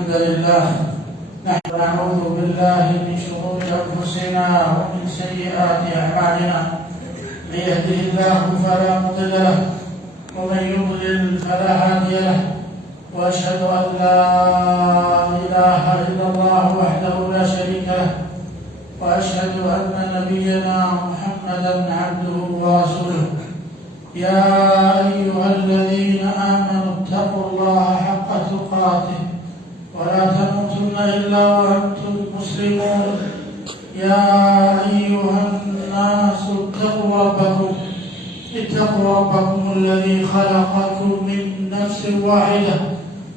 الحمد لله نعوذ بالله من شرور أنفسنا ومن سيئات أعمالنا من يهده الله فلا مضل له ومن يضلل فلا هادي له وأشهد أن لا إله إلا الله وحده لا شريك له وأشهد أن نبينا محمدا عبده ورسوله يا أيها الذين آمنوا اتقوا الله حق تقاته ولا تموتن إلا وأنتم مسلمون يا أيها الناس اتقوا ربكم الذي خلقكم من نفس واحدة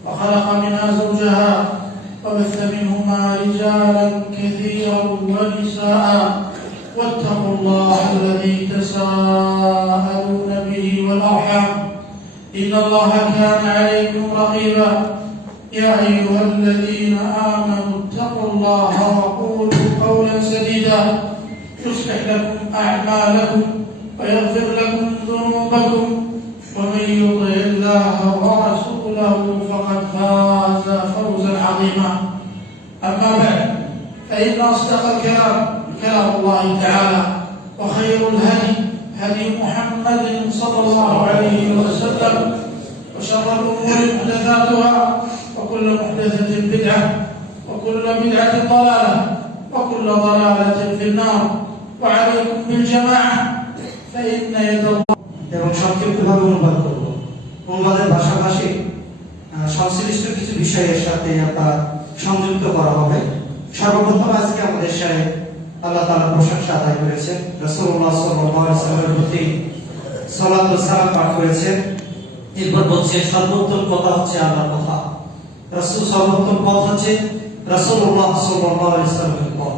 وخلق منها زوجها وبث منهما رجالا كثيرا ونساء واتقوا الله الذي تساءلون به والأرحام إن الله كان عليكم رقيبا يا أيها الذين آمنوا اتقوا الله وقولوا قولا سديدا يصلح لكم أعمالكم ويغفر لكم ذنوبكم ومن يطع الله ورسوله فقد فاز فوزا عظيما أما بعد فإن أصدق الكلام كلام الله تعالى وخير الهدي هدي محمد صلى الله عليه وسلم وشر الأمور محدثاتها وكل محدثة بدعة وكل بدعة ضلالة وكل ضلالة في النار وعليكم بالجماعة فإن يد الله এবং সংক্ষিপ্তভাবে অনুবাদ করব। অনুবাদের পাশাপাশি সংশ্লিষ্ট কিছু বিষয়ের সাথে আপনার সংযুক্ত করা হবে। সর্বপ্রথম আজকে আমাদের সাথে আল্লাহ তাআলা প্রশংসা আদায় করেছেন, রাসূলুল্লাহ সাল্লাল্লাহু আলাইহি ওয়াসাল্লামের প্রতি সালাত ও সালাম পাঠ করেছেন। এরপর বলছে সর্বোত্তম কথা হচ্ছে আল্লাহর কথা, রাসূল সর্বোত্তম পথ হচ্ছে রাসূলুল্লাহ সাল্লাল্লাহু আলাইহি ওয়াসাল্লামের পথ।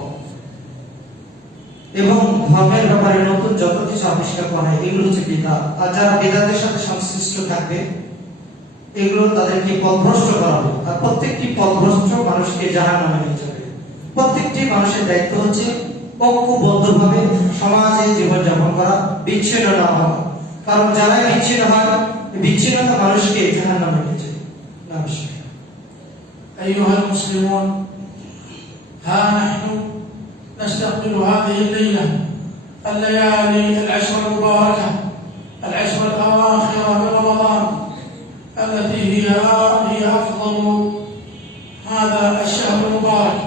এবং ধর্মের ব্যাপারে নতুন যত কিছু আবিষ্কার করা হয় এগুলো হচ্ছে বিদআত। আর যারা বিদআতের সাথে সংশ্লিষ্ট থাকবে এগুলো তাদেরকে পথভ্রষ্ট করা হবে। আর প্রত্যেকটি পথভ্রষ্ট মানুষকে জাহান্নামে নিয়ে যাবে। প্রত্যেকটি মানুষের দায়িত্ব হচ্ছে ঐক্যবদ্ধভাবে সমাজে জীবনযাপন করা, বিচ্ছিন্ন না হওয়া। কারণ যারা বিচ্ছিন্ন হয়, বিচ্ছিন্নতা মানুষকে জাহান্নামে নিয়ে যাবে। নমস্কার। أيها المسلمون ها نحن نستقبل هذه الليلة الليالي العشر المباركة العشر الأواخر من رمضان التي هي أفضل هذا الشهر المبارك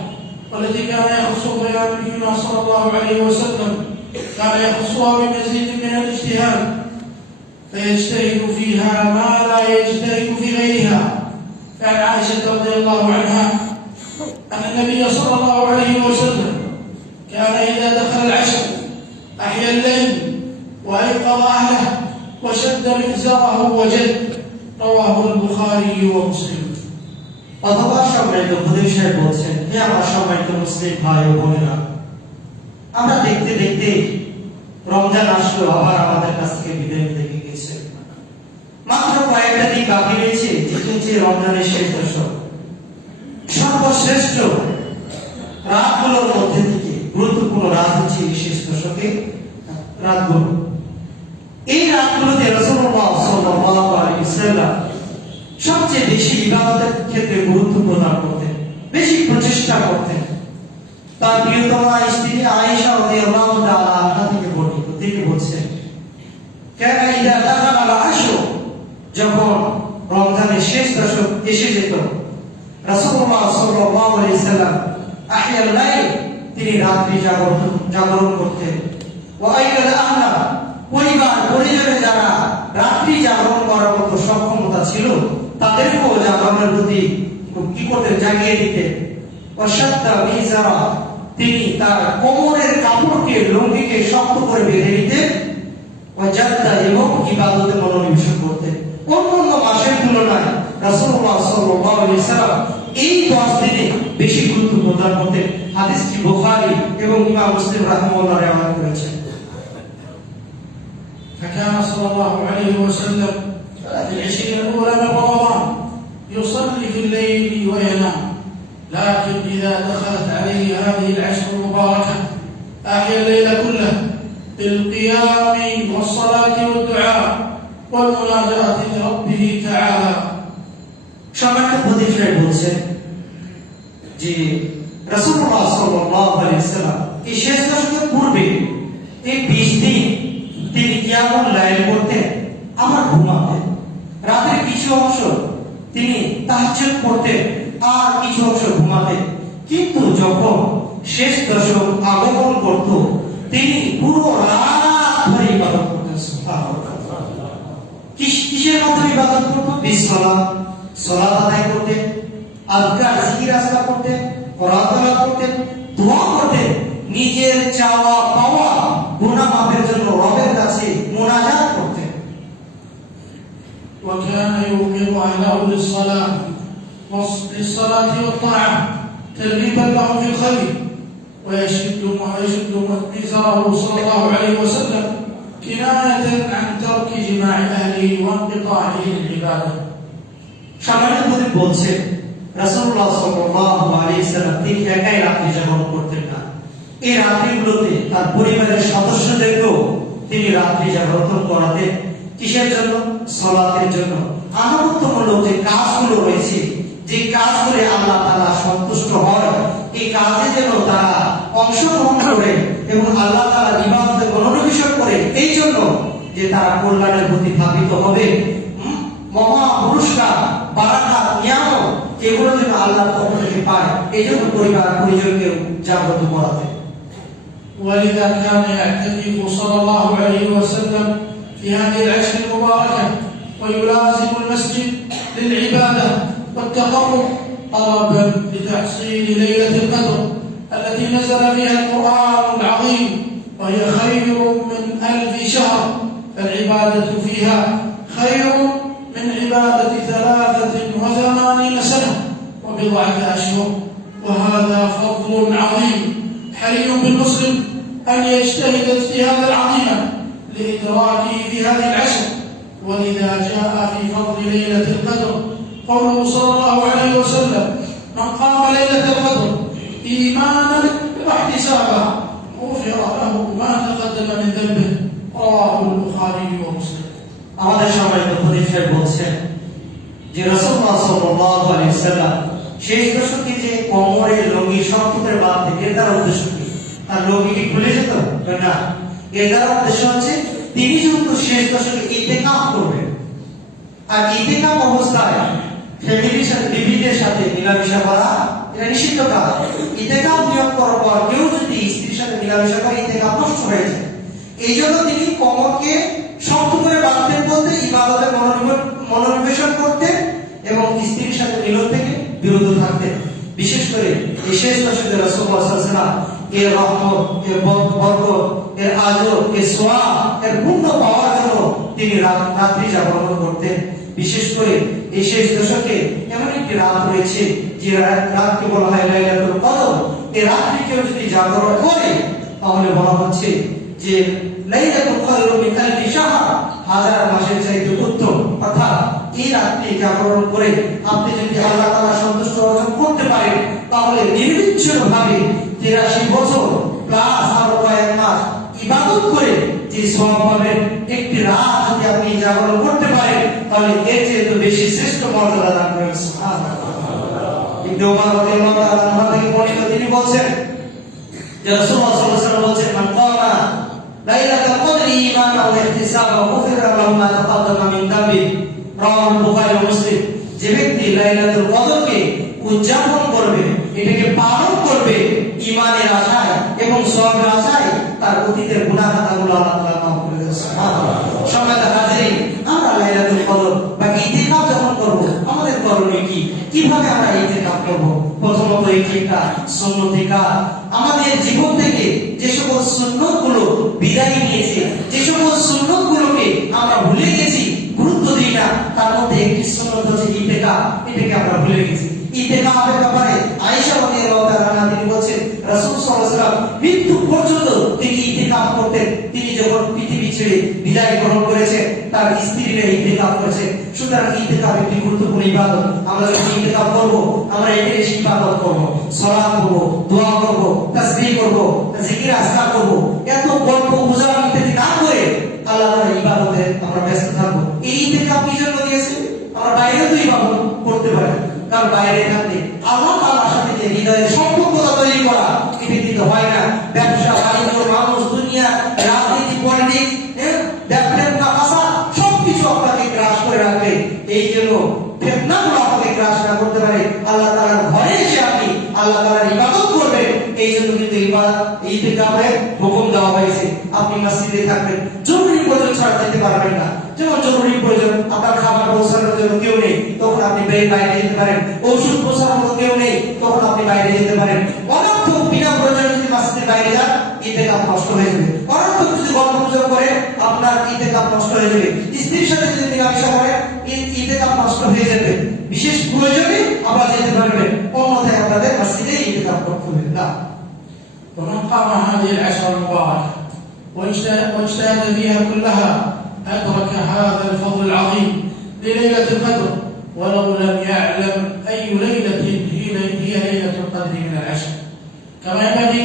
والتي كان يخص بها نبينا صلى الله عليه وسلم كان يخصها بمزيد من الاجتهاد فيجتهد فيها ما لا يجتهد في غيرها. فعن عائشة رضي الله عنها أن النبي صلى الله عليه وسلم كان إذا دخل العشر أحيا الليل وأيقظ أهله وشد مئزره وجد رواه البخاري ومسلم. অথবা সম্মানিত উপদেশ সাহেব বলছেন, হে আমার সম্মানিত মুসলিম ভাই ও বোনেরা, আমরা দেখতে দেখতে রমজান আসলো, আবার আমাদের কাছ থেকে বিদায় নিতে গেছে। মাত্র কয়েকটা দিন বাকি রয়েছে, যেটি হচ্ছে রমজানের শেষ দশক। সর্বশ্রেষ্ঠ রাতগুলোর মধ্যে থেকে গুরুত্বপূর্ণ রাত হচ্ছে এই শেষ দশকের রাতগুলো। এই রাতগুলোতে রাসূলুল্লাহ সাল্লাল্লাহু আলাইহি ওয়াসাল্লাম সবচেয়ে বেশি ইবাদতের ক্ষেত্রে গুরুত্ব প্রদান করতেন, বেশি প্রচেষ্টা করতেন। তার প্রিয়তমা স্ত্রী আয়েশা রাদিয়াল্লাহু তাআলা আনহা থেকে বর্ণিত, তিনি বলছেন, কানা ইযা দাখালা আল-আশর, যখন রমজানের শেষ দশক এসে যেত, রাসূলুল্লাহ সাল্লাল্লাহু আলাইহি ওয়াসাল্লাম আহইয়াল লাইল, তিনি রাত্রি জাগরণ করতেন। ওয়া আইকাল আহলা, পরিজনে যারা রাত্রি জাগরণ করার মতো সক্ষমতা ছিল তাদেরকেও জাগরণের প্রতি কি করতেন, জাগিয়ে দিতেন। ওয়াশাদ্দা মিজারা, তিনি তার কোমরের কাপড়কে, লুঙ্গিকে শক্ত করে বেঁধে নিতেন। ওয়াজাদ্দা, এবং ইবাদতে মনোনিবেশ করতেন। অন্যান্য মাসের তুলনায় রাসূলুল্লাহ সাল্লাল্লাহু আলাইহি ওয়াসাল্লাম এই 10 দিনে বেশি গুরুত্ব প্রদান করতেন। হাদিসটি বুখারী এবং ইমাম মুসলিম রাহিমাহুল্লাহ রওয়ায়াত করেছেন। فكان صلى الله عليه وسلم في العشرين الأولى من رمضان يصلي في الليل وينام، لكن إذا دخلت عليه هذه العشر المباركة أحيا الليل كله بالقيام والصلاة والدعاء والمناجاة لربه تعالى. সম্মানিত প্রতিষ্ঠায় বলছেন, যে রাসূলুল্লাহ সাল্লাল্লাহু আলাইহি ওয়াসাল্লাম এই শেষ দশকের পূর্বে এই 20 দিন তিনি কিয়ামুল লাইল করতেন, আমার ঘুমাতেন। রাতের কিছু অংশ তিনি তাহাজ্জুদ পড়তেন আর কিছু অংশ ঘুমাতেন। কিন্তু যখন শেষ দশক আগমন করত তিনি পুরো রাত ধরে ইবাদত করতেন। সুবহানাল্লাহ। কিসের মাধ্যমে ইবাদত করতেন? বিসসালাত, সালাত আদায় করতেন, আযকার জিকির আসকার করতেন, কোরআন তেলাওয়াত করতেন, দোয়া করতেন, নিজের চাওয়া পাওয়া গুনাহ মাফের জন্য রবের কাছে মুনাজাত করতেন। وكان يوقظ أهله للصلاة والطاعة ترغيبا لهم في الخير ويشد مئزره صلى الله عليه وسلم كناية عن ترك جماع أهله وانقطاعه للعبادة. সামান্য করে বলছেন রাসূলুল্লাহ সাল্লাল্লাহু আলাইহি ওয়াসাল্লাম তিনি একাই রাত্রি জাগরণ করতেন না। এই রাত্রিগুলোতে তার পরিবারের সদস্যদেরকেও তিনি রাত্রি জাগরণ করাতেন। কিসের জন্য? সালাতের জন্য। আনুগত্যমূলক যে কাজগুলো রয়েছে, যে কাজগুলো আল্লাহ তাআলা সন্তুষ্ট হয়, এই কাজে যেন তারা অংশগ্রহণ করে এবং আল্লাহ তাআলার ইবাদতে মনোনিবেশ করে, এই জন্য যে তারা কল্যাণের প্রতি ধাবিত হবে, মহা পুরস্কার, বারাকাত, নিয়ামত এগুলো যেন আল্লাহর পক্ষ থেকে পায়, এই জন্য পরিবার পরিজনকে জাগ্রত করাতে। ولذا كان يعتكف صلى الله عليه وسلم في هذه العشر المباركة ويلازم المسجد للعبادة والتقرب طلبا لتحصيل ليلة القدر التي نزل فيها القرآن العظيم وهي خير من 1000 شهر، فالعبادة فيها خير من عبادة 83 سنة وبضعة أشهر، وهذا فضل عظيم حري بالمسلم أن يجتهد اجتهادا عظيما لإدراكه في هذه العشر. ولذا جاء في فضل ليلة القدر قوله صلى الله عليه وسلم: من قام ليلة القدر إيمانا واحتسابا غفر له ما تقدم من ذنبه، رواه البخاري ومسلم. আমাদের সম্মানিত খলিফা বলছেন যে রাসূলুল্লাহ সাল্লাল্লাহু আলাইহি ওয়াসাল্লাম শেষ দশকে যে কোমরের লুঙ্গি শক্তদের বাদ থেকে তার উদ্দেশ্য কি? তার লুঙ্গি কি খুলে যেত না, এর উদ্দেশ্য হচ্ছে তিনি যেহেতু শেষ দশকে ইতিকাফ করবেন, আর ইতিকাফ অবস্থায় ফ্যামিলির সাথে বিবিদের সাথে মিলামেশা করা এটা নিষিদ্ধ কাজ। ইতিকাফ নিয়ত করার পর কেউ যদি স্ত্রীর সাথে মিলামেশা করে ইতিকাফ নষ্ট হয়ে যায়। এই জন্য তিনি কোমরকে শক্ত করে বাঁধতেন, বলতে ইবাদতে মনোনিবেশন করতেন এবং স্ত্রীর সাথে মিলন থেকে বিরত থাকতেন। বিশেষ করে এই শেষ দশকে রাসূলুল্লাহ সাল্লাল্লাহু আলাইহি ওয়াসাল্লাম এর রহমত, এর বরকত, এর আজর, এর সওয়াব, এর পুণ্য পাওয়ার জন্য তিনি রাত্রি জাগরণ করতেন। বিশেষ করে এই শেষ দশকে এমন একটি রাত রয়েছে যে রাতকে বলা হয় লাইলাতুল কদর। এই রাত্রি কেউ যদি জাগরণ করে তাহলে বলা হচ্ছে যে লাইলাতুল কদর মিন 1000 শাহর, 1000 মাসের চাইতে উত্তম। অর্থাৎ এই রাত্রি জাগরণ করে আপনি যদি আল্লাহ তাআলার সন্তুষ্ট অর্জন করতে পারেন তাহলে নির্বিচ্ছিন্নভাবে 83 বছর প্লাস আরো কয়েক মাস ইবাদত করে যে সওয়াব পাবেন, একটি রাত যদি আপনি জাগরণ করতে পারেন তাহলে এর চেয়ে তো বেশি শ্রেষ্ঠ মর্যাদা লাভ করবেন। সুবহানাল্লাহ। ইবনে ওমর রাদিয়াল্লাহু তাআলা আনহু থেকে বর্ণিত, তিনি বলেন যে রাসূলুল্লাহ সাল্লাল্লাহু আলাইহি ওয়াসাল্লাম বলেন, মান কামা লাইলাতুল কদরি ঈমানান ওয়া ইহতিসাবান গুফিরা লাহু মা তাকাদ্দামা মিন যামবি, রাওয়াহুল বুখারী ও মুসলিম। যে ব্যক্তি লাইলাতুল কদরকে উদযাপন করবে, এটাকে পালন করবে ঈমানের আশায় এবং সওয়াবের আশায়, তার অতীতের গুনাহ খাতাগুলো আল্লাহ তাআলা মাফ করে দেন। সুবহানাল্লাহ। সম্মানিত হাজিরিন, আমরা লাইলাতুল কদর বা ইতিকাফ যখন করব আমাদের করণীয় কি? কিভাবে আমরা ইতিকাফ করব? প্রথমত ইতিকাফ সুন্নতি কাজ। আমাদের জীবন থেকে যে সকল সুন্নতগুলো বিদায় নিয়েছে, যে সকল সুন্নতগুলোকে আমরা ভুলে গেছি, গুরুত্ব দিই না, তার মধ্যে একটি সুন্নত হচ্ছে ইতিকাফ। এটাকে আমরা ভুলে গেছি। ইতিকাফের ব্যাপারে আয়েশা রাদিয়াল্লাহু তাআলা তিনি বলেন রাসূল সাল্লাল্লাহু আলাইহি ওয়াসাল্লাম মৃত্যু পর্যন্ত তিনি ইতিকাফ করতেন। তিনি যখন পৃথিবী ছেড়ে বিদায় গ্রহণ করেছেন তার স্ত্রীরা ইতিকাফ করেছে। সুতরাং ইতিকাফ একটি গুরুত্বপূর্ণ ইবাদত। আমরা যখন ইতিকাফ করব আমরা এর ইবাদত করব, সালাত করব, দোয়া করব, তাসবিহ করব, জিকির আজকার করব। এত গল্প গুজব ইত্যাদি না করে আল্লাহ তাআলার ইবাদতে আমরা ব্যস্ত থাকব। এই ইতিকাফ কি জন্য দিয়েছে? আমরা বাইরে তো ইবাদত করতে পারি, কারণ বাইরে থাকলে আল্লাহ তাআলার সাথে যে হৃদয় ইতিকাফের হুকুম দেওয়া হয়েছে। আপনি মসজিদে থাকবেন, জরুরি প্রয়োজন ছাড়া যেতে পারবেন না। যেমন জরুরি প্রয়োজন, আপনার খাবার পৌঁছানোর জন্য কেউ নেই, তখন আপনি বাইরে যেতে পারেন। ওষুধ পৌঁছানোর মতো কেউ নেই, তখন আপনি বাইরে যেতে পারেন। অনর্থক বিনা প্রয়োজনে যদি মসজিদের বাইরে যান, ইতিকাফ নষ্ট হয়ে যাবে। অনর্থক যদি গল্পগুজব করেন, আপনার ইতিকাফ নষ্ট হয়ে যাবে। স্ত্রীর সাথে যদি মেলামেশা করেন, ইতিকাফ নষ্ট হয়ে যাবে। বিশেষ প্রয়োজনে আপনারা যেতে পারবেন, অন্যথায় আপনাদের মসজিদে ইতিকাফ করতে হবে না। ومن قام هذه العشر المباركة واجتهد فيها كلها أدرك هذا الفضل العظيم لليلة القدر ولو لم يعلم أي ليلة هي ليلة القدر من العشر. كما ينبغي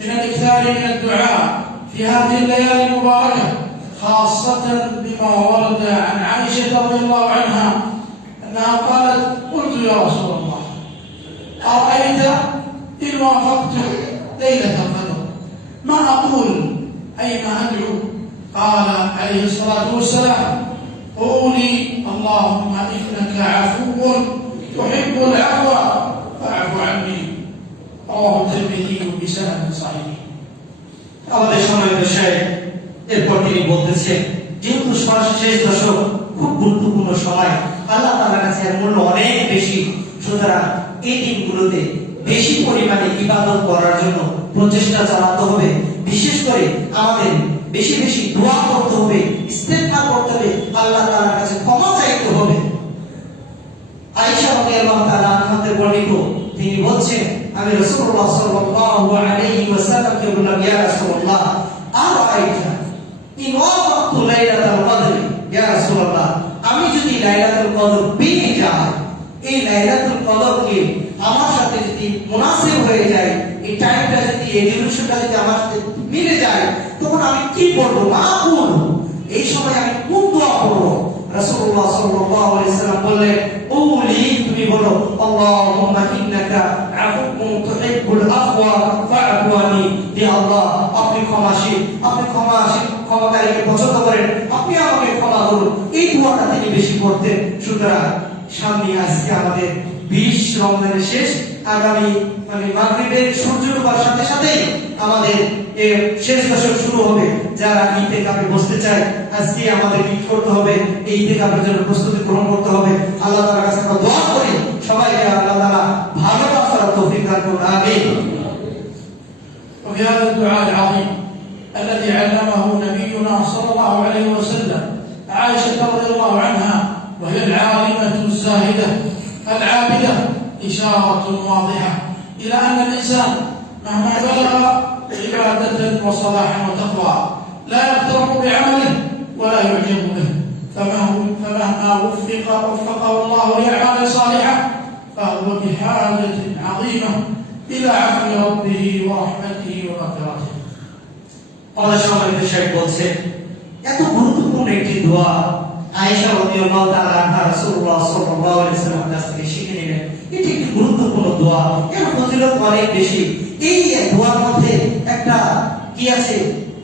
من الإكثار من الدعاء في هذه الليالي المباركة، خاصة بما ورد عن عائشة رضي الله عنها أنها قالت: قلت يا رسول الله أرأيت إن وافقت ليلة القدر ما أقول أين أدعو؟ قال عليه الصلاة والسلام: قولي اللهم إنك عفو تحب العفو فاعف عني. رواه الترمذي بسند صحيح. আমাদের সম্মানিত শেখ এরপর তিনি বলতেছেন, যেহেতু শেষ দশক খুব গুরুত্বপূর্ণ সময়, আল্লাহ তাআলার কাছে এর মূল্য অনেক বেশি, সুতরাং এই দিনগুলোতে বেশি পরিমাণে ইবাদত করার জন্য প্রচেষ্টা চালাতে হবে। বিশেষ করে আমাদের বেশি বেশি দোয়া করতে হবে, ইস্তেগফার করতে হবে, আল্লাহ তাআলার কাছে ক্ষমা চাইতে হবে। আয়েশা রাদিয়াল্লাহু তাআলা আনহাতে বর্ণিত, তিনি বলছেন, আমি রাসূলুল্লাহ সাল্লাল্লাহু আলাইহি ওয়াসাল্লামকে বললাম, ইয়া রাসূলুল্লাহ আরাইতা ইন ওয়াফাকতু লাইলাতুল কদর, ইয়া রাসূলুল্লাহ আমি যদি লাইলাতুল কদর পেয়ে যাই, এই লাইলাতুল কদরকে আমার সাথে যদি মুনাসিব হয়ে যায়, এই টাইমটা যদি, এই ডিউরেশনটা যদি আমার সাথে মিলে যায়, তখন আমি কি করব? মা বল, এই সময় আমি কোন দোয়া করব? রাসূলুল্লাহ সাল্লাল্লাহু আলাইহি ওয়াসাল্লাম বললেন, ওলি তুমি বলো, আল্লাহুম্মা ইন্নাকা আফুউন তুহিব্বুল আফওয়া ফা'ফু আননি। হে আল্লাহ, আপনি ক্ষমাশীল, আপনি ক্ষমাকারীকে পছন্দ করেন, আপনি আমাকে ক্ষমা করুন। এই দোয়াটা তিনি বেশি করতেন। সুতরাং সামনে আজকে আমাদের 20 রমজানের শেষ, আগামী মাগরিবের সূর্য ডোবার সাথে সাথে আমাদের শেষ দশক শুরু হবে। যারা ইতিকাফে বসতে চায়, আজকে আমাদের কি করতে হবে? এই ইতিকাফের জন্য প্রস্তুতি গ্রহণ করতে হবে। আল্লাহ তাআলার কাছে আমরা দোয়া করি, সবাইকে আল্লাহ তাআলা ভালো কাজ করার তৌফিক দান করুন। আমিন। وفي هذا الدعاء العظيم الذي علمه نبينا صلى الله عليه وسلم عائشة رضي الله عنها وهي العالمة الزاهدة العابدة، إشارة واضحة إلى أن الإنسان مهما بلغ عبادة وصلاحا وتقوى لا يغتر بعمله ولا يعجب به، فمهما وفقه الله لأعمال صالحة فهو بحاجة عظيمة إلى عفو ربه ورحمته ومغفرته. আমাদের সম্মানিত শেখ বলছেন, এত গুরুত্বপূর্ণ একটি দোয়া আয়েশা রাদিয়াল্লাহু তাআলা আনহা রাসূলুল্লাহ সাল্লাল্লাহু আলাইহি ওয়াসাল্লামের কাছ থেকে শিখে নিলেন। এটি একটি গুরুত্বপূর্ণ দোয়া, এর ফজিলত অনেক বেশি। এই দোয়ার মধ্যে একটা কি আছে,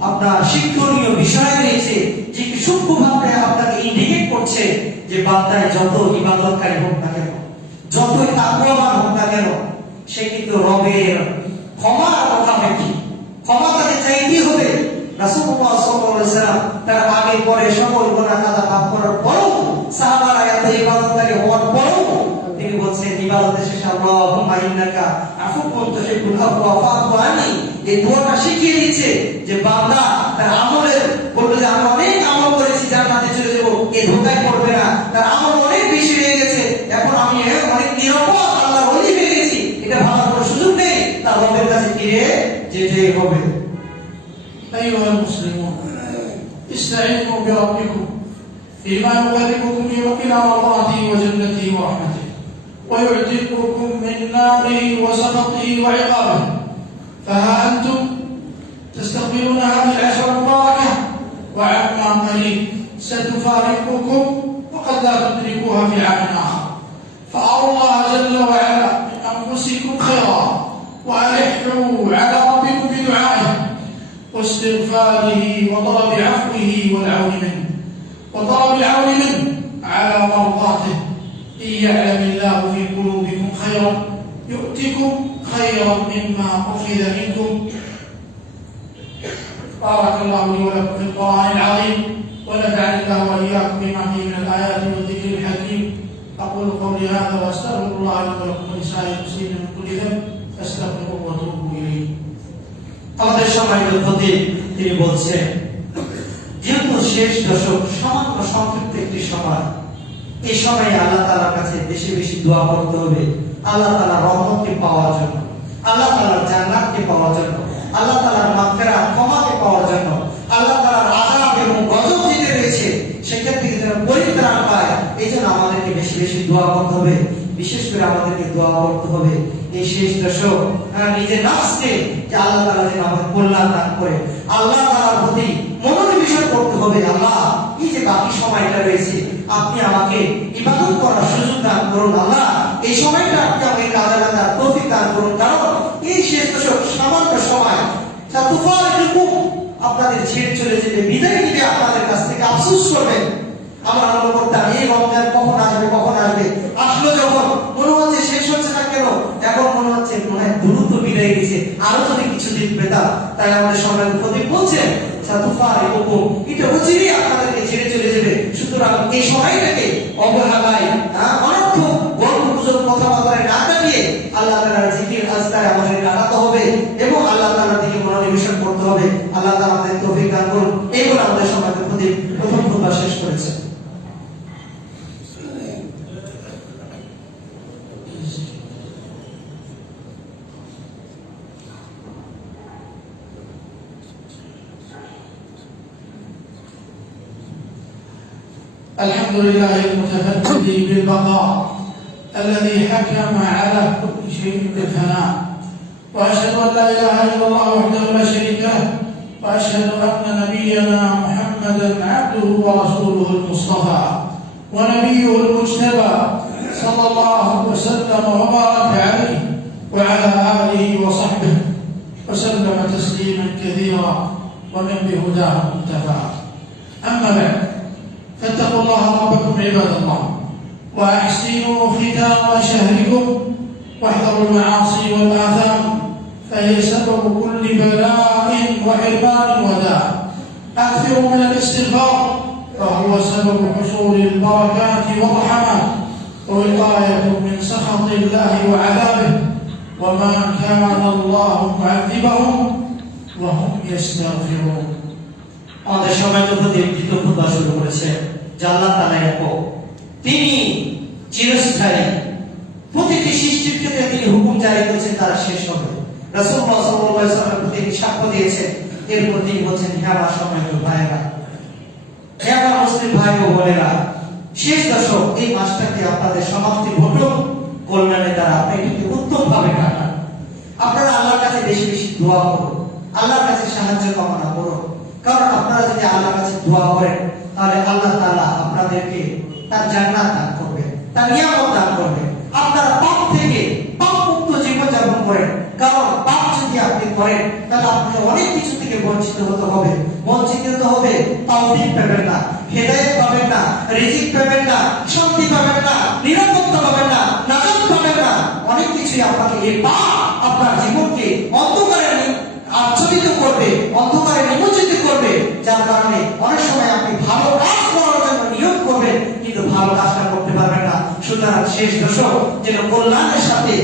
আপনার শিক্ষণীয় বিষয় রয়েছে, যে কি সূক্ষ্মভাবে আপনাকে ইন্ডিকেট করছে যে বান্দায় যত ইবাদতকারী হোক না কেন, যতই তাকওয়াবান হোক না কেন, সে কিন্তু রবের ক্ষমার মুখাপেক্ষী, ক্ষমা তাকে চাইতেই হবে। রাসূলুল্লাহ সাল্লাল্লাহু আলাইহি ওয়াসাল্লাম তার আগে পরে সকল গুনাহ কাদা মাফ করার পরও, সাহাবারা এত ইবাদতকারী হওয়ার পরও তিনি বলছেন ইবাদতের শেষে আল্লাহুম্মা ইন্নাকা আফুউন তুহিব্বুল আফওয়া ফা'ফু আননি। এই দোয়াটা শিখিয়ে দিচ্ছে যে বান্দা তার আমলের বলবে যে আমি অনেক আমল করেছি, জান্নাতে চলে যাব, এই ধোঁকায় পড়বে না। তার আমল অনেক বেশি হয়ে গেছে, এখন আমি অনেক নিরাপদ আল্লাহর ওলি হয়ে গেছি, এটা ভাবার কোনো সুযোগ নেই, তার রবের কাছে ফিরে যেতে হবে। أيها المسلمون استعينوا بربكم فيما يقربكم إلى مرضاته وجنته ورحمته ويعتقكم من ناره وسخطه وعقابه. فها أنتم تستقبلون هذه العشر المباركة وعما قريب ستفارقكم وقد لا تدركوها في عام آخر، فأروا الله جل وعلا من أنفسكم خيرا وألحوا على ربكم بدعائه واستغفاره وطلب عفوه والعون منه على مرضاته. إن يعلم الله في قلوبكم خيرا يؤتكم خيرا مما أخذ منكم بارك الله لي ولكم في القرآن العظيم ونفعني الله وإياكم بما فيه من الآيات والذكر الحكيم. أقول قولي هذا وأستغفر الله لي ولكم ولسائر المسلمين من كل ذنب فاستغفروه وتوبوا إليه. আমাদের সম্মানিত খতিব তিনি বলছেন, যেহেতু শেষ দশক সামান্য সংক্ষিপ্ত একটি সময়, এই সময়ে আল্লাহ তাআলার কাছে বেশি বেশি দোয়া করতে হবে আল্লাহ তাআলার রহমতকে পাওয়ার জন্য, আল্লাহ তাআলার জান্নাতকে পাওয়ার জন্য, আল্লাহ তাআলার মাগফিরাত ক্ষমাকে পাওয়ার জন্য, আল্লাহ তাআলার আযাব এবং গজব যেটা রয়েছে সেখান থেকে যেন পরিত্রাণ পায়, এই জন্য আমাদেরকে বেশি বেশি দোয়া করতে হবে। বিশেষ করে আমাদেরকে দোয়া করতে হবে এই শেষ দশক নিজের নফসকে যে আল্লাহ তাআলা যেন আমাদের কল্যাণ দান করে, আল্লাহ তাআলার প্রতি মনোনিবেশ করতে হবে। আল্লাহ, এই যে বাকি সময়টা রয়েছে আপনি আমাকে ইবাদত করার সুযোগ দান করুন। আল্লাহ, এই সময়টা আপনি আমাকে কাজে লাগানোর তৌফিক দান করুন, কারণ এই শেষ দশক সামান্য সময় আপনাদের ছেড়ে চলে যেতে, বিদায় নিতে আপনাদের কাছ থেকে আফসোস করবেন। আমার মনে করতাম এই রমজান কখন আসবে কখন আসবে, আসলো যখন মনে হচ্ছে শেষ হচ্ছে না কেন, এখন মনে হচ্ছে মনে হয় দ্রুত বিদায় গেছে, আরো যদি কিছুদিন পেতাম। তাই আমাদের সম্মানিত খতিব বলছেন এটা অচিরেই আপনাদেরকে ছেড়ে চলে যাবে। সুতরাং এই সময়টাকে অবহেলায় অনর্থক গল্প গুজব কথাবার্তায় না কাটিয়ে আল্লাহ তাআলার জিকির আজকার আমাদের কাটাতে হবে এবং আল্লাহ তাআলার দিকে মনোনিবেশ করতে হবে। আল্লাহ তাআলা আমাদের তৌফিক দান করুন। এইগুলো আমাদের সম্মানিত খতিব প্রথম খুতবা শেষ করেছেন। الحمد لله المتفرد بالبقاء الذي حكم على كل شيء بالفناء، واشهد ان لا اله الا الله وحده لا شريك له، واشهد ان نبينا محمدا عبده ورسوله المصطفى ونبيه المجتبى صلى الله وسلم وبارك عليه وعلى اله وصحبه وسلم تسليما كثيرا ومن بهداه مقتفى. اما بعد، فاتقوا الله ربكم عباد الله، واحسنوا ختام شهركم، واحذروا المعاصي والاثام فهي سبب كل بلاء وحرمان وداء. اكثروا من الاستغفار فهو سبب حصول البركات والرحمات ووقاية من سخط الله وعذابه، وما كان الله معذبهم وهم يستغفرون. আমাদের সম্মানিত খতিব দ্বিতীয় খুতবা শুরু করেছে যে আল্লাহ তাআলা একক, তিনি চিরস্থায়ী, প্রতিটি সৃষ্টির ক্ষেত্রে তিনি হুকুম জারি করেছেন তারা শেষ হবে। রাসূলুল্লাহ সাল্লাল্লাহু আলাইহি ওয়াসাল্লাম প্রতি সাক্ষ্য দিয়েছেন, এরপর তিনি বলেছেন, হে আমার সম্মানিত ভাইয়েরা, হে আমার মুসলিম ভাই ও বোনেরা, শেষ দশক এই মাসটাকে আপনাদের সমাপ্তি ঘটুক কল্যাণের দ্বারা আপনি এটিকে উত্তমভাবে কাটান। আপনারা আল্লাহর কাছে বেশি বেশি দোয়া করুন, আল্লাহর কাছে সাহায্য কামনা করুন, কারণ আপনারা যদি আল্লাহর কাছে দোয়া করেন তাহলে আল্লাহ তাআলা আপনাদেরকে তার জান্নাত দান করবেন, তার নিয়ামত দান করবেন। আপনারা পাপ থেকে পাপ মুক্ত জীবন যাপন করেন, কারণ পাপ যদি আপনি করেন তাহলে আপনি অনেক কিছু থেকে বঞ্চিত হতে হবে। বঞ্চিত হতে হবে, তৌফিক পাবেন না, হেদায়েত পাবেন না, রিজিক পাবেন না, শান্তি পাবেন না, নিরাপত্তা পাবেন না, নাজাত পাবেন না। অনেক কিছুই আপনাকে এই পাপ আপনার জীবনকে অন্ধকারে আচ্ছাদিত করবে, অন্ধকারে নিমজ্জিত করবে, যার কারণে অনেক সময় আপনি ভালো কাজ করার জন্য নিয়োগ করবেন কিন্তু ভালো কাজটা করতে পারবেন না। সুতরাং শেষ দশক যেন কল্যাণের সাথে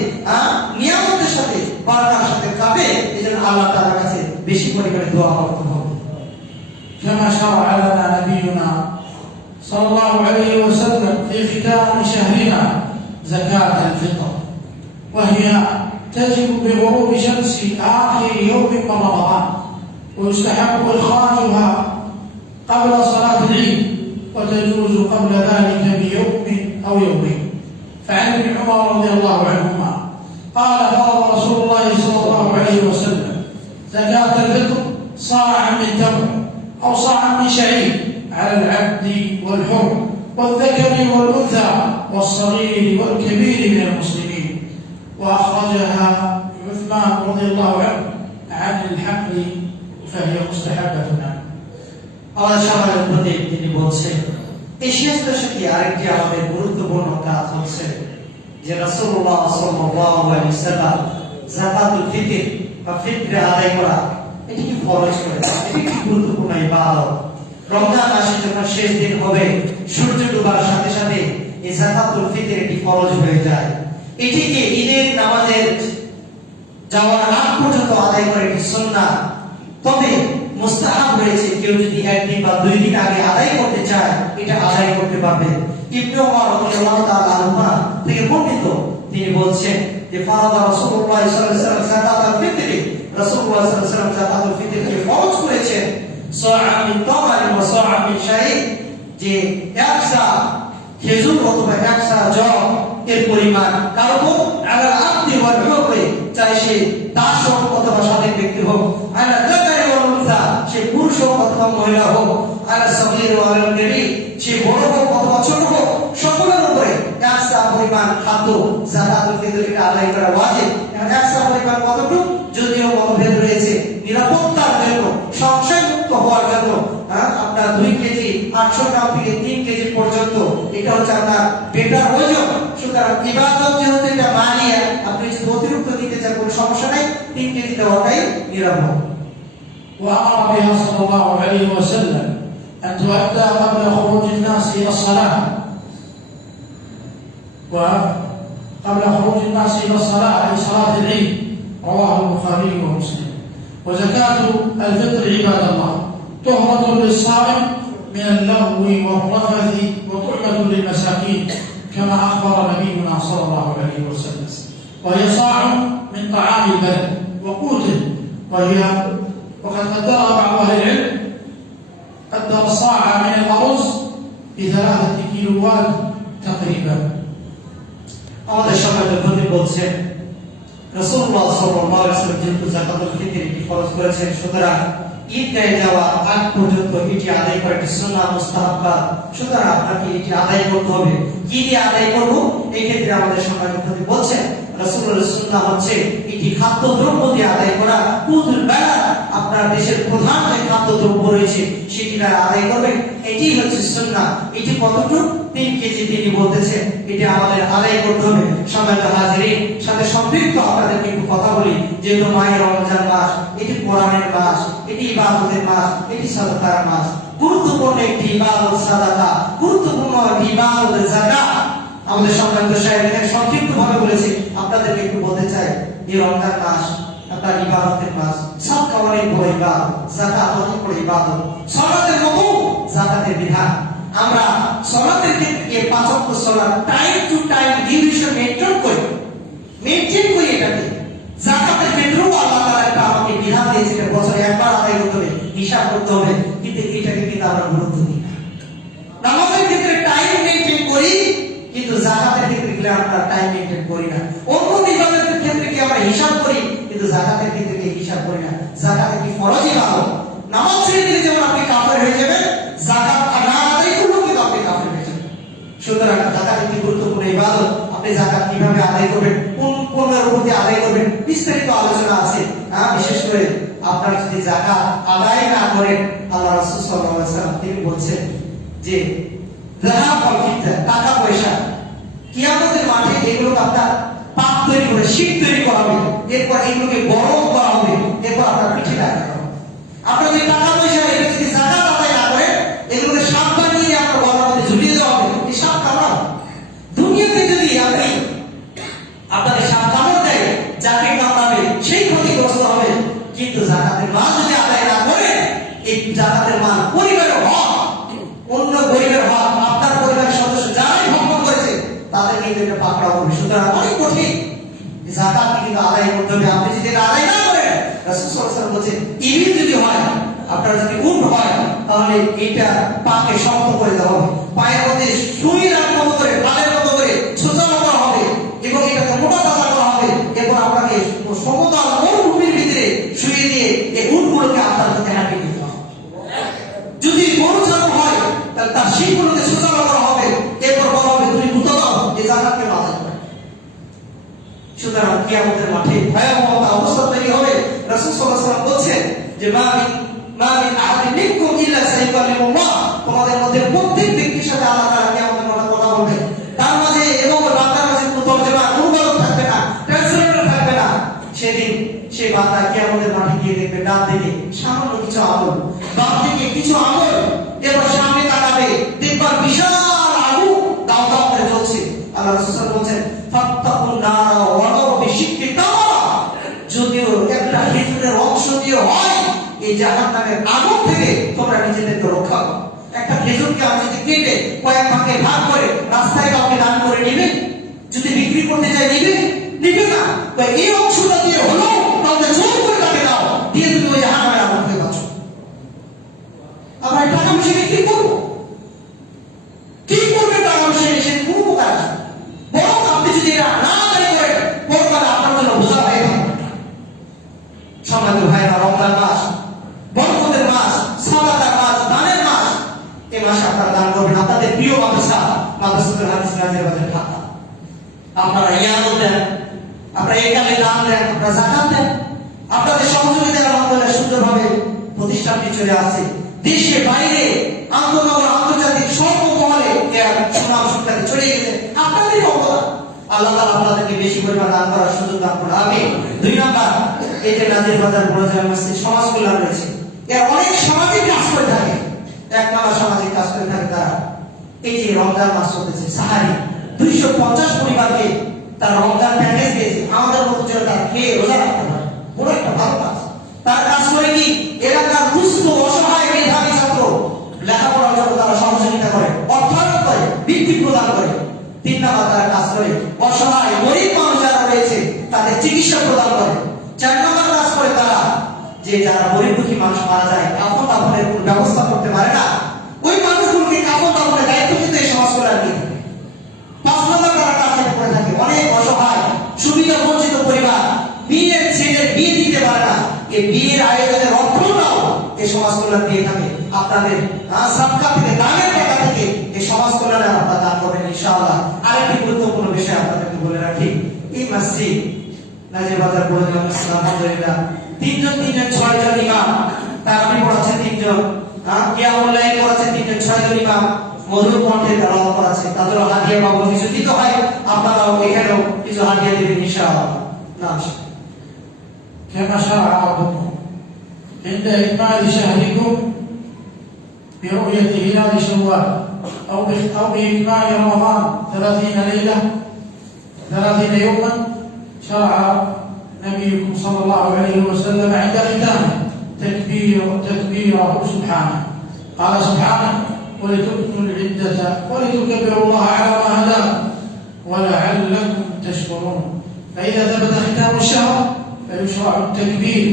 নিয়ামতের সাথে বারাকার সাথে কাটে, এজন্য আল্লাহ তাআলার কাছে বেশি পরিমাণে দোয়া করতে হবে। كما شرع لنا نبينا صلى الله عليه وسلم في ختام شهرنا زكاة الفطر، وهي تجب بغروب شمس آخر يوم من رمضان، ويستحب إخراجها قبل صلاة العيد، وتجوز قبل ذلك بيوم أو يومين. فعن ابن عمر رضي الله عنهما قال فرض رسول الله صلى الله عليه وسلم زكاة الفطر صاعا من تمر أو صاعا من شعير على العبد والحر والذكر والأنثى والصغير والكبير من المسلمين، وأخرجها عثمان رضي الله عنه عن الحقل فهي مستحبة عنه. আমাদের সমাজের প্রতি তিনি বলছেন, এই শেষ দশকে আরেকটি আমাদের গুরুত্বপূর্ণ কাজ হচ্ছে যে রাসূলুল্লাহ সাল্লাল্লাহু আলাইহি ওয়াসাল্লাম যাকাতুল ফিতর বা ফিতর আদায় করা, এটি কি ফরজ করেছেন। এটি একটি গুরুত্বপূর্ণ ইবাদত। রমজান মাসে যখন শেষ দিন হবে, সূর্য ডোবার সাথে সাথে এই যাকাতুল ফিতর এটি ফরজ হয়ে যায়। এটিকে ঈদের নামাজের যাওয়ার আগ পর্যন্ত আদায় করে এটি সুন্নাহ। তবে মুস্তাহাব রয়েছে, কেউ যদি একদিন বা 2 দিন আগে আদায় করতে চায় এটা আদায় করতে পারবে। ইবনে ওমর রাদিয়াল্লাহু তাআলা আনহু থেকে বর্ণিত, তিনি বলছেন যে ফারাদা রাসূলুল্লাহ সাল্লাল্লাহু আলাইহি ওয়াসাল্লাম যাকাতুল ফিতর, রাসূলুল্লাহ সাল্লাল্লাহু আলাইহি ওয়াসাল্লাম যাকাতুল ফিতরকে ফরজ করেছেন সাআ মিন তামারি ওয়া সাআ মিন শাইই, যে 1 সা খেজুর অথবা 1 সা জব এর পরিমাণ কার উপর, আলা আব্দি ওয়াল হুররি, চাই সে দাস হোক অথবা স্বাধীন ব্যক্তি হোক, আলা যাকারি ওয়াল উনসা, সে পুরুষ হোক অথবা মহিলা হোক, আলা সগীর ওয়া আলা কাবীর, সে বড় হোক অথবা ছোট হোক, সকলের উপরে 1 সা পরিমাণ খাদ্য যাকাতুল ফিতরকে আদায় করা ওয়াজিব। এখন 1 সা পরিমাণ কতটুকু, যদিও মতভেদ রয়েছে, নিরাপত্তার জন্য, সংশয় মুক্ত হওয়ার জন্য আপনার 2 কেজি 800 গ্রাম থেকে 3 কেজি পর্যন্ত এটা হচ্ছে আপনার বেটার ওজন। সুতরাং ইবাদত যেহেতু এটা মানিয়া, আপনি যদি অতিরিক্ত দিতে চান কোনো সমস্যা নাই, 3 কেজি দেওয়াটাই নিরাপদ। وأمر بها صلى الله عليه وسلم أن تؤدى قبل خروج الناس إلى الصلاة، وقبل خروج الناس إلى الصلاة أي صلاة العيد، رواه البخاري ومسلم. وزكاة الفطر عباد الله طهرة للصائم من اللغو والرفث وطعمة للمساكين كما أخبر نبينا صلى الله عليه وسلم، وهي صاع من طعام البلد وقوته، وقد قدرها بعض أهل العلم، قدر الصاع من الأرز ب3 كيلوات تقريبا. আমাদের সম্মানিত খতিব বলছেন রাসূলুল্লাহ সাল্লাল্লাহু আলাইহি ওয়াসাল্লাম যেহেতু যাকাতুল ফিতর এটি ফরজ করেছেন, সুতরাং ঈদগাহে যাওয়া আগ পর্যন্ত এটি আদায় করা একটি সুন্নাহ মুস্তাহাব। সুতরাং আপনাকে এটি আদায় করতে হবে। কি দিয়ে আদায় করব, এই ক্ষেত্রে আমাদের সম্মানিত খতিব বলছেন রাসূলুল্লাহ সুন্নাহ হচ্ছে এটি খাদ্যদ্রব্য দিয়ে আদায় করা। কুতুল বালাদ, আপনার দেশের প্রধান যে খাদ্যদ্রব্য রয়েছে সেটি আদায় করবেন, এটি হচ্ছে সুন্নাহ। এটি কতটুকু, 3 কেজি তিনি বলতেছেন, এটি আমাদের আদায় করতে হবে। সম্মানিত হাজিরিন, সাথে সম্পৃক্ত আপনাদেরকে একটু কথা বলি, যেহেতু মাহে রমজান মাস, এটি কোরআনের মাস, এটি ইবাদতের মাস, এটি সাদাকার মাস। গুরুত্বপূর্ণ একটি ইবাদত সাদাকা, গুরুত্বপূর্ণ একটি ইবাদত যাকাত। আমাদের সম্মানিত সাহেব এখানে সংক্ষিপ্ত ভাবে বলেছে, আপনাদেরকে একটু বলতে চাই, এই রমজান মাস আপনার ইবাদতের মাস। সাদকা অনেক বড় ইবাদত, যাকাত অনেক বড় ইবাদত। সালাতের মতো যাকাতের বিধান, আমরা সালাতের ক্ষেত্রে 5 ওয়াক্ত সালাত time to time duration maintain করি এটাকে। যাকাতের ক্ষেত্রেও আল্লাহ তাআলা একটা আমাকে বিধান দিয়েছে, বছরে একবার আদায় করতে হবে, হিসাব করতে হবে, কিন্তু এটাকে কিন্তু আমরা গুরুত্ব দিই না। নামাজের ক্ষেত্রে টাইম মেইনটেইন করি, কিন্তু যাকাতের ক্ষেত্রে গেলে আমরা টাইম মেইনটেইন করি না। অন্য ইবাদতের ক্ষেত্রে কি আমরা হিসাব করি, কিন্তু যাকাতের ক্ষেত্রে কি হিসাব করি না। যাকাত কি ফরজ ইবাদত, নামাজ ছেড়ে দিলে যেমন আপনি কাফের হয়ে যাবেন, যাকাত না আদায় করলেও কিন্তু আপনি কাফের হয়ে যাবেন। সুতরাং যাকাত একটি গুরুত্বপূর্ণ ইবাদত। আপনি যাকাত কিভাবে আদায় করবেন, কোন পণ্যের উপর দিয়ে আদায় করবেন, বিস্তারিত আলোচনা আছে। বিশেষ করে আপনারা যদি যাকাত আদায় না করেন, আল্লাহ রাসূল সাল্লাল্লাহু আলাইহি ওয়াসাল্লাম তিনি বলছেন যে যাহাব ওয়াল ফিতর, টাকা পয়সা কিয়ামতের মাঠে এগুলো আপনার পাপ তৈরি করে, শীত তৈরি করা হবে, এরপর এগুলোকে গরম করা হবে, এরপর আপনার পিঠে লাগা হবে। আপনার যে টাকা পয়সা, এটা যদি যাকাত আদায় না করেন, এগুলোকে সাপ বানিয়ে আপনার গলার মধ্যে ঝুলিয়ে দেওয়া হবে, এই সাপ কামড়াবে। দুনিয়াতে যদি আপনি আপনাদের সাপ কামড় দেয়, যাকে কামড়াবে সেই ক্ষতিগ্রস্ত হবে। কিন্তু যাকাতের মাল যদি আদায় না করেন, এই যাকাতের মাল পরিবারের হক, অন্য গরিবের হক, আপনার পরিবারের সদস্য যারাই ভক্ষণ করেছে তাদেরকে এটা পাকড়া হবে। সুতরাং অনেক কঠিন, যাকাত কিন্তু আদায় করতে হবে। আপনি যদি এটা আদায় না করেন, রাসূল সাল্লাল্লাহু আলাইহি ওয়াসাল্লাম বলেছেন, ইবিল যদি হয়, আপনার যদি উট হয়, তাহলে এটা পাকে শক্ত করে দেওয়া হবে, পায়ের মধ্যে সুইর মতো করে, পালের মতো করে ছোটানো করা হবে এবং এটাকে মোটা তাজা করা হবে। এরপর আপনাকে সমতল মরুভূমির ভিতরে শুয়ে দিয়ে এই উটগুলোকে আপনার হাতে হাঁটিয়ে দিতে হবে। যদি গরু চালু হয়, তাহলে তার শিংগুলোকে ছোটানো করা হবে, এরপর বলা হবে তুমি মুতা দাও, এই যাকাতকে আদায় করে। সুতরাং কিয়ামতের মাঠে ভয়াবহ অবস্থা তৈরি হবে। রাসূল সাল্লাল্লাহু আলাইহি ওয়াসাল্লাম বলেছেন যে মা মিন আহাদিন মিনকুম ইল্লা সাইকালিমুল্লাহ, তোমাদের মধ্যে প্রত্যেক ব্যক্তির সাথে আল্লাহ তাআলা কিয়ামতের মাঠে কথা বলবে। তার মাঝে এবং বান্দার মাঝে কোনো তরজমা, অনুবাদক থাকবে না, ট্রান্সলেটর থাকবে না। সেদিন সেই বান্দা কিয়ামতের মাঠে গিয়ে দেখবে ডান দিকে সামান্য কিছু আমল, বাম দিকে কিছু আমল, এবার সামনে তাকাবে দেখবার বিশাল আগুন দাও দাও করে জ্বলছে। আল্লাহ রাসূল বলেন ফাত্তাকুন নারা ওয়ালাউ বিশিক্কি তামরা, যদিও একটা খেজুরের অংশ দিয়ে হয় এই জাহান্নামের আগুন থেকে তোমরা নিজেদেরকে রক্ষা করো। একটা খেজুরকে আমি যদি কেটে কয়েক ভাগে ভাগ করে রাস্তায় কাউকে দান করে নিবে, যদি বিক্রি করতে চাই নিবে না, তো এই অংশটা দিয়ে হলো তাহলে জোর করে তাকে দাও, দিয়ে তুমি ওই জাহান্নামের আগুন থেকে বাঁচো। আমরা টাকা পয়সা কি করবো? কি করবে টাকা পয়সা এসে কোনো উপকার আছে? বরং আপনি যদি এটা না আদায় করেন পরকালে আপনার জন্য বোঝা হয়ে যাবে। সম্মানিত ভাইরা, রমজান মাস বরকতের মাস, সালাতের মাস, দানের মাস। এই মাসে আপনারা দান করবেন আপনাদের প্রিয় মাদ্রাসাতুল হাদিস নাজিরাবাদের খাতা। আপনারা ইয়ানত দেন, আপনারা একালে দান দেন, আপনারা যাকাত দেন। আপনাদের সহযোগিতার মাধ্যমে সুন্দরভাবে প্রতিষ্ঠানটি চলে আসছে দেশে বাইরে, আন্তর্জাতিক সর্বমহলে এর সুনাম সুখ্যাতি চলে গেছে আপনাদের অবদান। আল্লাহ তাআলা আপনাদেরকে বেশি পরিমাণ দান করার সুযোগ দান করুন, আমিন। 2 নাম্বার, এই যে নাজির বাজার বড় জামে মসজিদ সমাজ কল্যাণ রয়েছে, এর অনেক সামাজিক কাজ করে থাকে। 1 নাম্বার সামাজিক কাজ করে থাকে তারা। এই যে রমজান মাস চলতেছে, সাহারি 250 পরিবারকে তার রমজান প্যাকেজ দিয়েছে, আমাদের মতো যেন তার খেয়ে রোজা রাখতে পারে, বড় একটা ভালো কাজ। তার কাজ করে কি এলাকার দুস্থ অসহায় মেধাবী ছাত্র লেখাপড়ার জন্য তারা সহযোগিতা করে, অর্থায়ন করে, বৃত্তি প্রদান করে। 3 নাম্বার, তারা কাজ করে অসহায় গরিব মানুষ যারা রয়েছে তাদের চিকিৎসা প্রদান করে। 4 নাম্বার কাজ করে তারা যে যারা গরিব দুঃখী মানুষ মারা যায় কাফন দাফনের কোনো ব্যবস্থা করতে পারে না, ওই মানুষগুলোকে কাফন দাফনের দায়িত্ব কিন্তু এই সমাজ কল্যাণ নিয়ে। 5 নাম্বার, তারা কাজ করে থাকে অনেক অসহায় সুবিধা বঞ্চিত পরিবার, মেয়ের ছেলের বিয়ে দিতে পারে না, এই বিয়ের আয়োজনের অর্থটাও এই সমাজ কল্যাণ দিয়ে থাকে। আপনাদের সাদকা থেকে, দানের টাকা থেকে এই সমাজ কল্যাণে আপনারা দান করবেন ইনশাআল্লাহ। আরেকটি গুরুত্বপূর্ণ বিষয় আপনাদেরকে বলে রাখি, এই মসজিদ নাজির বাজার বড় জামে মসজিদ আলহামদুলিল্লাহ 3 জন 6 জন ইমাম, তারাবি পড়াচ্ছেন 3 জন, কিয়ামুল লাইল পড়াচ্ছেন 3 জন 6 জন ইমাম, মধুর কণ্ঠে তেলাওয়াত করাচ্ছে। তাদেরও হাদিয়া বা কিছু দিতে হয়, আপনারাও এখানেও কিছু হাদিয়া দিবেন ইনশাআল্লাহ। না كما شرع ربكم عند إكمال شهركم برؤية هلال شوال أو بإكمال رمضان 30 ليلة 30 يوما، شرع نبيكم صلى الله عليه وسلم عند ختامه تكبيره سبحانه. قال سبحانه ولتكملوا العدة ولتكبروا الله على ما هداكم ولعلكم تشكرون. فإذا ثبت ختام الشهر فيشرع التكبير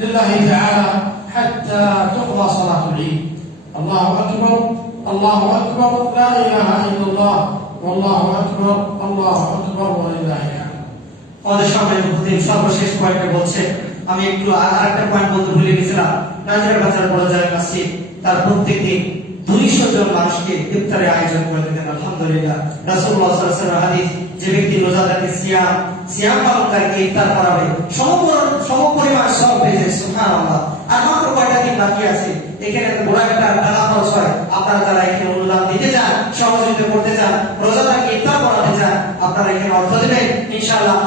لله تعالى حتى تقضى صلاة العيد. الله أكبر الله أكبر لا إله إلا الله والله أكبر الله أكبر ولله الحمد. আমাদের সামনে প্রতিদিন সর্বশেষ পয়েন্টে বলছে, আমি একটু আরেকটা পয়েন্ট বলতে ভুলে গেছিলাম। নাজির বাজার বড় জামে মসজিদ তার প্রত্যেকদিন 200 জন মানুষকে ইফতারের আয়োজন করে দেন আলহামদুলিল্লাহ। রাসূলুল্লাহ সাল্লাল্লাহু আলাইহি ওয়াসাল্লাম হাদিস, যে ব্যক্তি রোজাদারকে সিয়াম পালনকারীকে ইফতার করাবে সমপরিমাণ সওয়াব পেয়ে যায়। সুবহানাল্লাহ। আর মাত্র কয়টা দিন বাকি আছে, এখানে বড় একটা টাকা খরচ হয়। আপনারা যারা এখানে অনুদান দিতে চান, সহযোগিতা করতে চান, রোজাদারকে ইফতার করাতে চান, আপনারা এখানে অর্থ দেবেন ইনশাআল্লাহ।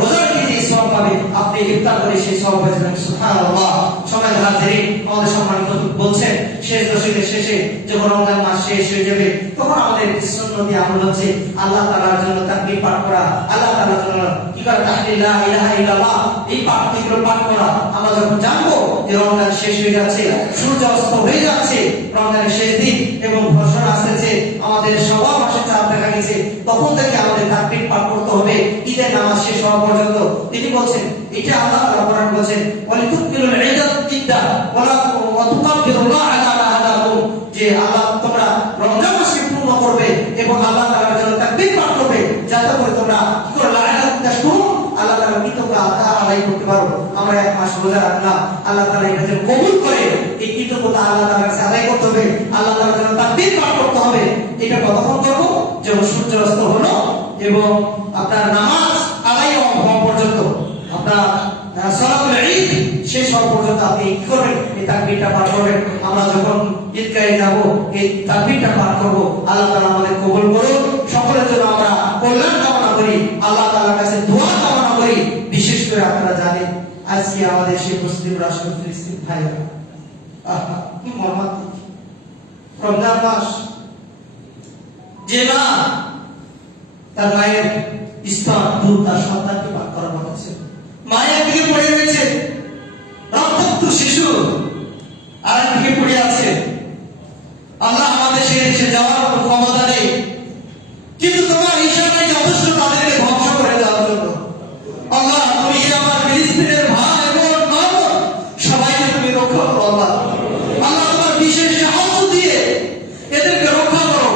রোজার কি যে সওয়াব পাবে, আপনি ইফতার করে সেই সওয়াব পেয়ে যাবেন। সুবহানাল্লাহ। সবাই হাজিরিন, আমাদের সম্মানিত বলছেন শেষ দশকের শেষে যখন রমজান মাস শেষ হয়ে যাবে তখন আমাদের সুন্নতি আমল হচ্ছে আল্লাহ তাআলার জন্য তাকবীর পাঠ করা, আল্লাহ তাআলার জন্য কি করা, তাহলিল লা ইলাহা ইল্লাল্লাহ, এই পাঠগুলো পাঠ করা। আমরা যখন জানবো যে রমজান শেষ হয়ে যাচ্ছে, সূর্য অস্ত হয়ে যাচ্ছে, রমজানের শেষ দিন এবং ঘোষণা আসছে আমাদের সবার মাসে চাঁদ দেখা গেছে, তখন থেকে আমাদের তাকবীর পাঠ করতে হবে ঈদের নামাজ শেষ হওয়া পর্যন্ত। তিনি বলছেন, এটা আল্লাহ কোরআন বলেন ওয়ালিতুকিলুল ইদ্দা ওয়া তুকাব্বিরুল্লাহ আলা মা হাদাকুম, যে আল্লাহ তোমরা রমজান মাসকে পূর্ণ করবে এবং আল্লাহ তাআলার জন্য তাকবীর পাঠ করবে, যাতে করে তোমরা কি করে লাআলাকুম তাশকুরুন, আল্লাহ তাআলা কৃতজ্ঞতা আদায় করতে পারো। আমরা 1 মাস রোজা রাখলাম, আল্লাহ তাআলা এটা যেন কবুল করে, এই কৃতজ্ঞতা আল্লাহ তাআলার কাছে আদায় করতে হবে, আল্লাহ তাআলার জন্য তাকবীর পাঠ করতে হবে। এটা কতক্ষণ করব? যখন সূর্য অস্ত হলো এবং আপনার নামাজ আদায় হওয়া পর্যন্ত, আপনার সালাতুল ঈদ শেষ হওয়া পর্যন্ত আপনি কি করবেন? এই তাকবীরটা পাঠ করবেন। আমরা যখন ঈদগাহে যাব এই তাকবীরটা পাঠ করব। আল্লাহ তাআলা আমাদের কবুল করুন। সকলের জন্য আমরা কল্যাণ কামনা করি, আল্লাহ তাআলার কাছে দোয়া কামনা করি। বিশেষ করে আপনারা জানেন আজকে আমাদের সেই মুসলিম রাষ্ট্র ফিলিস্তিন ভাইরা কি মর্মান্তিক রমজান মাস, যে মা তার মায়ের স্তন দুধ তার সন্তানকে পান করার কথা ছিল, মায়ের দিকে পড়ে রয়েছে রক্তাক্ত শিশু, আর দিকে পড়ে আছে। আল্লাহ আমাদের সেই দেশে যাওয়ার কোনো ক্ষমতা নেই, কিন্তু তোমার ইশারায় যথেষ্ট তাদেরকে ধ্বংস করে দেওয়ার জন্য। আল্লাহ তুমি আমার ফিলিস্তিনের ভাই বোন মা সবাইকে তুমি রক্ষা করো। আল্লাহ আল্লাহ তোমার বিশেষ সাহায্য দিয়ে এদেরকে রক্ষা করো।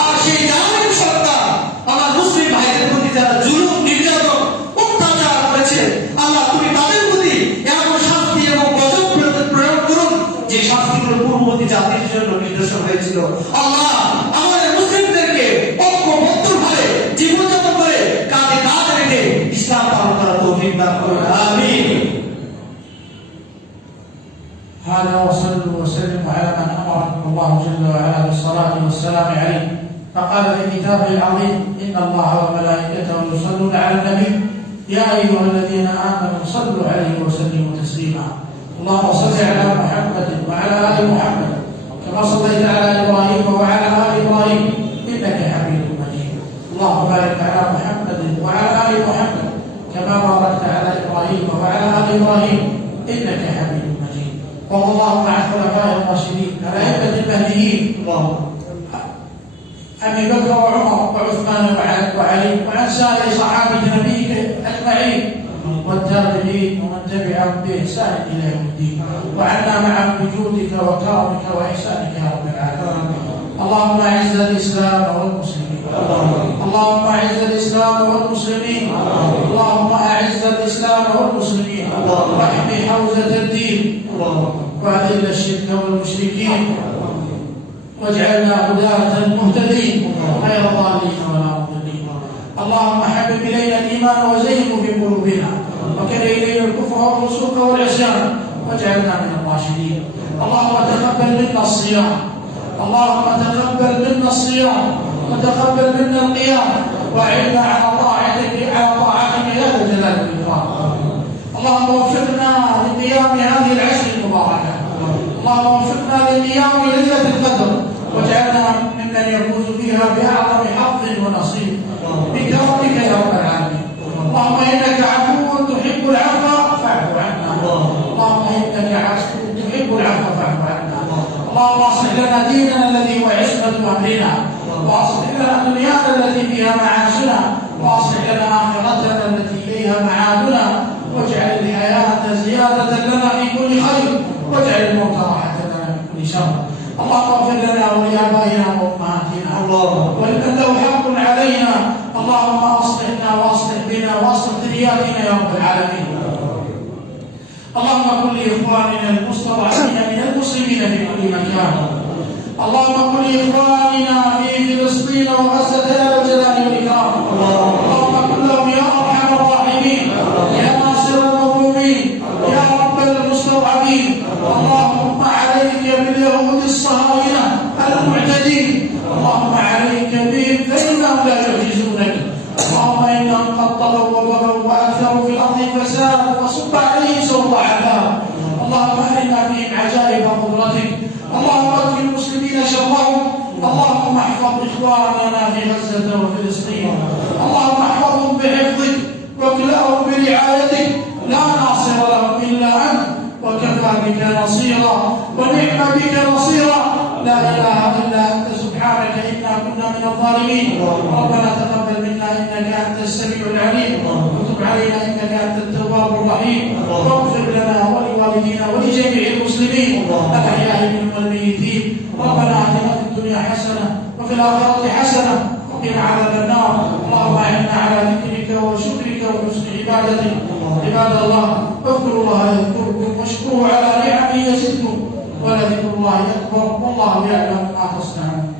আর সেই জালিম সরকার আমার মুসলিম ভাইদের প্রতি যারা জুলুম নির্যাতন অত্যাচার করেছে, আল্লাহ তুমি তাদের প্রতি এমন শাস্তি এবং গজব প্রয়োগ করুন যে শাস্তিগুলো পূর্ববর্তী জাতির জন্য নির্দেশন হয়েছিল। আল্লাহ আমাদের মুসলিমদেরকে ঐক্যবদ্ধভাবে জীবনযাপন করে কাঁধে কাঁধ রেখে ইসলাম পালন করার তৌফিক দান করুন। আমিন। هذا وصلوا وسلموا على من امركم الله جل وعلا بالصلاه والسلام عليه، فقال في كتابه العظيم: ان الله وملائكته يصلون على النبي يا ايها الذين امنوا صلوا عليه وسلموا تسليما. اللهم صل على محمد وعلى ال محمد كما صليت على ابراهيم وعلى ال ابراهيم انك حميد مجيد. اللهم بارك على محمد وعلى ال محمد كما باركت على ابراهيم وعلى ال ابراهيم انك حميد مجيد. وارض اللهم عن الخلفاء الراشدين الائمه المهديين ابي بكر وعمر وعثمان وعلي وعن سائر صحابه نبيك اجمعين والتابعين ومن تبعهم باحسان الى يوم الدين، وعنا معهم بجودك وكرمك واحسانك يا رب العالمين. اللهم اعز الاسلام والمسلمين، اللهم اعز الاسلام والمسلمين، اللهم اعز الاسلام والمسلمين، واحمي حوزه الدين، واذل الشرك والمشركين، واجعلنا هداة مهتدين غير ضالين ولا مضلين. اللهم حبب الينا الايمان وزينه في قلوبنا، وكره الينا الكفر والفسوق والعصيان واجعلنا من الراشدين. اللهم تقبل منا الصيام، اللهم تقبل منا الصيام وتقبل منا القيام، واعنا على طاعتك يا ذا الجلال والاكرام. اللهم وفقنا لقيام هذه العشر المباركه، اللهم وفقنا لقيام ليله القدر، واجعلنا ممن يفوز فيها باعظم حظ ونصيب بكرمك يا رب العالمين. اللهم انك عفو تحب العفو فاعف عنا، اللهم انك عفو تحب العفو فاعف عنا. اللهم اصلح لنا ديننا الذي هو عصمه امرنا، واصلح لنا دنيانا التي فيها معاشنا، واصلح لنا اخرتنا التي اليها معادنا، واجعل الحياه زياده لنا في كل خير، واجعل الموت راحه لنا من كل شر. اللهم اغفر لنا ولابائنا وامهاتنا ولمن له حق علينا. اللهم اصلحنا واصلح بنا واصلح ذرياتنا يا رب العالمين. اللهم كن لاخواننا المستضعفين من المسلمين في كل مكان، اللهم كن لاخواننا في فلسطين وغزه يا ذا الجلال والاكرام. اللهم كن لهم يا ارحم الراحمين، يا ناصر المظلومين، يا رب المستضعفين. اللهم عليك باليهود الصهاينه المعتدين، اللهم عليك بهم فانهم لا يعجزونك. اللهم انهم قد طغوا وبغوا واكثروا في الارض فسادا فصب عليهم سوط عذاب. اللهم ارنا فيهم عجائب قدرتك، اللهم اكف المسلمين شرهم. اللهم احفظ اخواننا في غزه وفلسطين، اللهم احفظهم بحفظك واكلأهم برعايتك، لا ناصر لهم الا انت، وكفى بك نصيرا ونعم بك نصيرا. لا اله الا انت سبحانك انا كنا من الظالمين. ربنا تقبل منا انك انت السميع العليم، وتب علينا انك انت التواب الرحيم، واغفر لنا ولوالدينا ولجميع المسلمين الاحياء منهم والميتين. ربنا اتنا في الدنيا حسنه وفي الاخره حسنه وقنا عذاب النار. اللهم اعنا على ذكرك وشكرك وحسن عبادتك. عباد الله اذكروا الله يذكركم واشكروه على نعمه يزدكم، ولذكر الله اكبر والله يعلم ما تصنعون.